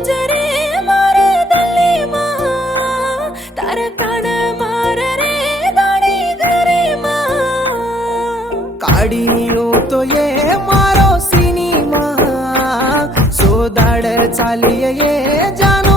જરે મારે દલીમાં તારા પ્રાણ મારે રે દાડી ઘરે માં કાઢીયો તો એ મારો સિનેમા સોદાડ ચાલીએ એ જાન